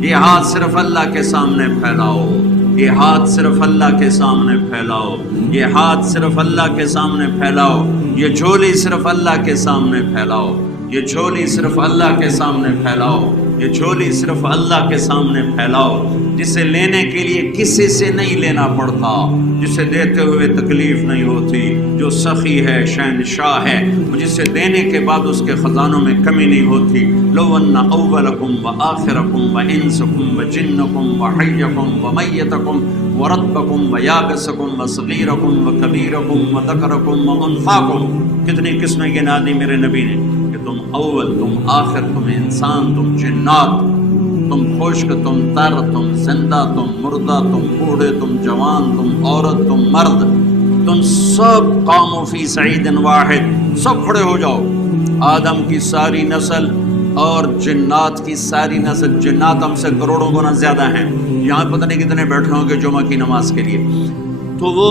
یہ ہاتھ صرف اللہ کے سامنے پھیلاؤ، یہ ہاتھ صرف اللہ کے سامنے پھیلاؤ، یہ ہاتھ صرف اللہ کے سامنے پھیلاؤ، یہ جھولی صرف اللہ کے سامنے پھیلاؤ، یہ جھولی صرف اللہ کے سامنے پھیلاؤ، یہ جھولی صرف اللہ کے سامنے پھیلاؤ، جسے لینے کے لیے کسی سے نہیں لینا پڑتا، جسے دیتے ہوئے تکلیف نہیں ہوتی، جو سخی ہے، شہنشاہ ہے، جسے دینے کے بعد اس کے خزانوں میں کمی نہیں ہوتی۔ لو ان اولکم وآخرکم وانسکم وجنکم وحیکم ومیتکم ورتبکم ویابسکم وصغیرکم وکبیرکم وذکرکم وانثاکم، کتنی قسمیں گنا دی میرے نبی نے کہ تم اول، تم آخر، تم انسان، تم جنات، تم خشک، تم تر، تم زندہ، تم مردہ، تم بوڑھے، تم جوان، تم عورت، تم مرد، تم سب قوموا فی صعید واحد، سب کھڑے ہو جاؤ۔ آدم کی ساری نسل اور جنات کی ساری نسل، جنات ہم سے کروڑوں گنا زیادہ ہیں، یہاں پتہ نہیں کتنے بیٹھے ہوں گے جمعہ کی نماز کے لیے، تو وہ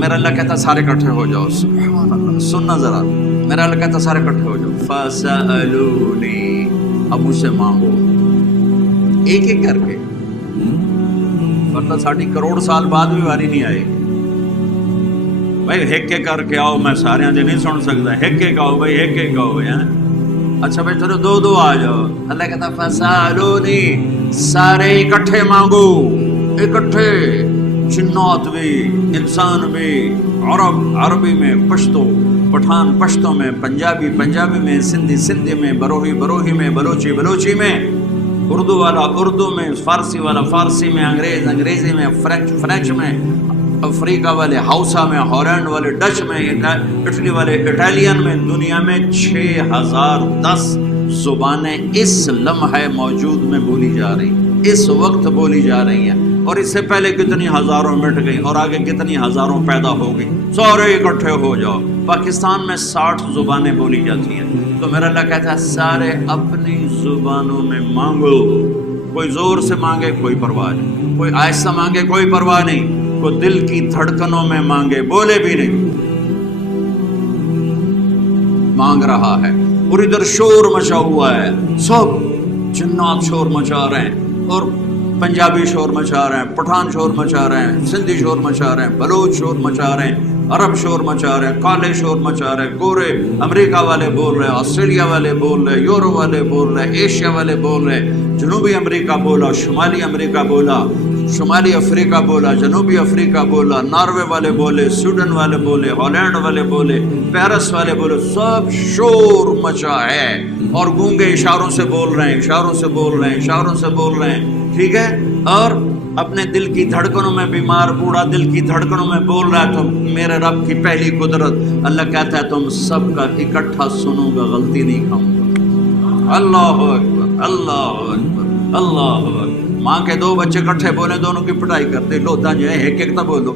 میرا اللہ کہتا سارے اکٹھے ہو جاؤ۔ سبحان اللہ، سننا ذرا، میرا اللہ کہتا سارے اکٹھے ہو جاؤ۔ فَسَأَلُونِي، اب اسے مانگو ایک ایک کر کے، ورنہ ساڑھی کروڑ سال بعد بھی واری نہیں آئے گی۔ بھائی ہیک کے کر کے آؤ، میں سارے آنجے نہیں سن سکتا، ہیک کے آؤ بھائی، ہیک کے آؤ بھائی۔ اچھا بھائی چلو دو دو آ جاؤ۔ اللہ کہتا فَسَأَلُونِي، سارے اکٹھے مانگو، اکٹھے، جنات بھی، انسان بھی، عرب عربی میں، پشتو پٹھان پشتوں میں، پنجابی پنجابی میں، سندھی سندھی میں، بروہی بروہی میں، بلوچی بلوچی میں، اردو والا اردو میں، فارسی والا فارسی میں، انگریز انگریزی میں، فرینچ فرینچ میں، افریقہ والے ہاؤسا میں، ہالینڈ والے ڈچ میں، اٹلی والے اٹالین میں، دنیا میں 6010 زبانیں اس لمحے موجود میں بولی جا رہی ہیں، اس وقت بولی جا رہی ہیں، اور اس سے پہلے کتنی ہزاروں مٹ گئی اور آگے کتنی ہزاروں پیدا ہو گئی۔ سارے اکٹھے ہو جاؤ۔ پاکستان میں 60 زبانیں بولی جاتی ہیں، تو میرا اللہ کہتا ہے سارے اپنی زبانوں میں مانگو، کوئی زور سے مانگے کوئی پرواہ نہیں، کوئی آہستہ مانگے کوئی پرواہ نہیں، کوئی دل کی دھڑکنوں میں مانگے، بولے بھی نہیں، مانگ رہا ہے۔ اور ادھر شور مچا ہوا ہے، سب جنات شور مچا رہے ہیں، اور پنجابی شور مچا رہے ہیں، پٹھان شور مچا رہے ہیں، سندھی شور مچا رہے ہیں، بلوچ شور مچا رہے ہیں، عرب شور مچا رہے ہیں، کالے شور مچا رہے ہیں، گورے امریکہ والے بول رہے ہیں، آسٹریلیا والے بول رہے ہیں، یورو والے بول رہے ہیں، ایشیا والے بول رہے ہیں، جنوبی امریکہ بولا، شمالی امریکہ بولا، شمالی افریقہ بولا، جنوبی افریقہ بولا، ناروے والے بولے، سویڈن والے بولے، ہالینڈ والے بولے، پیرس والے بولے، سب شور مچا ہے، اور گونگے اشاروں سے بول رہے ہیں، اشاروں سے بول رہے ہیں، اشاروں سے بول رہے ہیں، ٹھیک ہے، اور اپنے دل کی دھڑکنوں میں، بیمار بوڑھا دل کی دھڑکنوں میں بول رہا ہے، تو میرے رب کی پہلی قدرت، اللہ کہتا ہے تم سب کا اکٹھا سنوں گا، غلطی نہیں کھاؤں گا۔ اللہ اکبر، اللہ اکبر، اللہ اکبر۔ ماں کے دو بچے کٹھے بولے، دونوں کی پٹائی کرتے، لو تاجے ایک ایک تا بولو،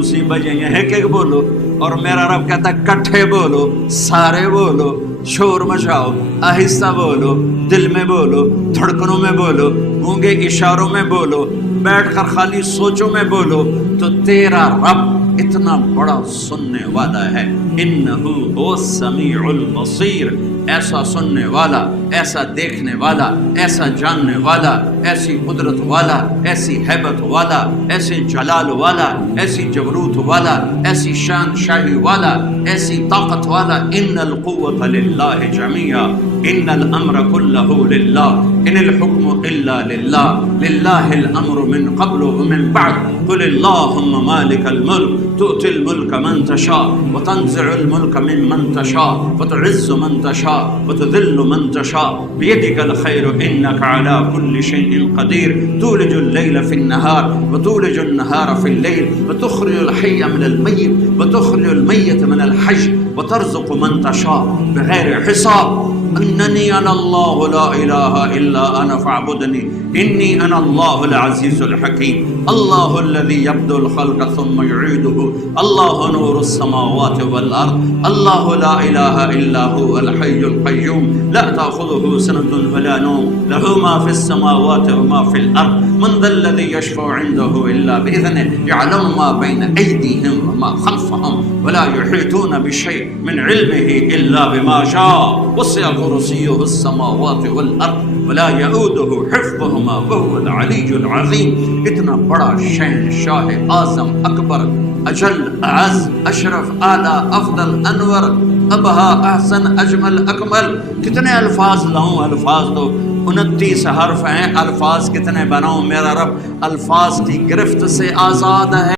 اسی بجے ایک ایک بولو، اور میرا رب کہتا ہے کٹھے بولو، سارے بولو، شور مچاؤ، آہستہ بولو، دل میں بولو، دھڑکنوں میں بولو، گونگے اشاروں میں بولو، بیٹھ کر خالی سوچوں میں بولو، تو تیرا رب اتنا بڑا سننے والا ہے۔ انہو هو السمیع البصیر، ایسا سننے والا، ایسا دیکھنے والا، ایسا جاننے والا، ایسی قدرت والا، ایسی ہیبت والا، ایسے جلال والا، ایسی جبروت والا، ایسی شان شاہی والا، ایسی طاقت والا۔ ان القوة للہ جميعا، ان الامر كلہ للہ، ان الحکم الا للہ، للہ الامر من قبل ومن بعد، قل اللہم مالک الملک تؤتی الملک من تشاء وتنزع الملک ممن تشاء وتعز من تشاء وتذل من تشاء بيدك الخير إنك على كل شيء قدير، تولج الليل في النهار وتولج النهار في الليل، وتخرج الحي من الميت وتخرج الميت من الحي، وترزق من تشاء بغير حساب۔ انني انا الله لا اله الا انا فاعبدني اني انا الله العزيز الحكيم، الله الذي يبدأ الخلق ثم يعيده، الله نور السماوات والارض، الله لا اله الا هو الحي القيوم، لا تاخذه سنة ولا نوم، له ما في السماوات وما في الارض، من ذا الذي يشفع عنده الا باذنه، يعلم ما بين ايديهم وما خلفهم، ولا يحيطون بشيء من علمه الا بما شاء، وسع كرسيه السماوات والارض ولا يؤوده حفظهما وهو العلی العظیم. اتنا بڑا شہنشاہ اعظم اکبر اجل اعز اشرف اعلی افضل انور ابہا احسن اجمل اکمل. کتنے الفاظ لاؤں؟ الفاظ تو 29 حرف ہیں. الفاظ کتنے بناؤں؟ میرا رب الفاظ کی گرفت سے آزاد ہے.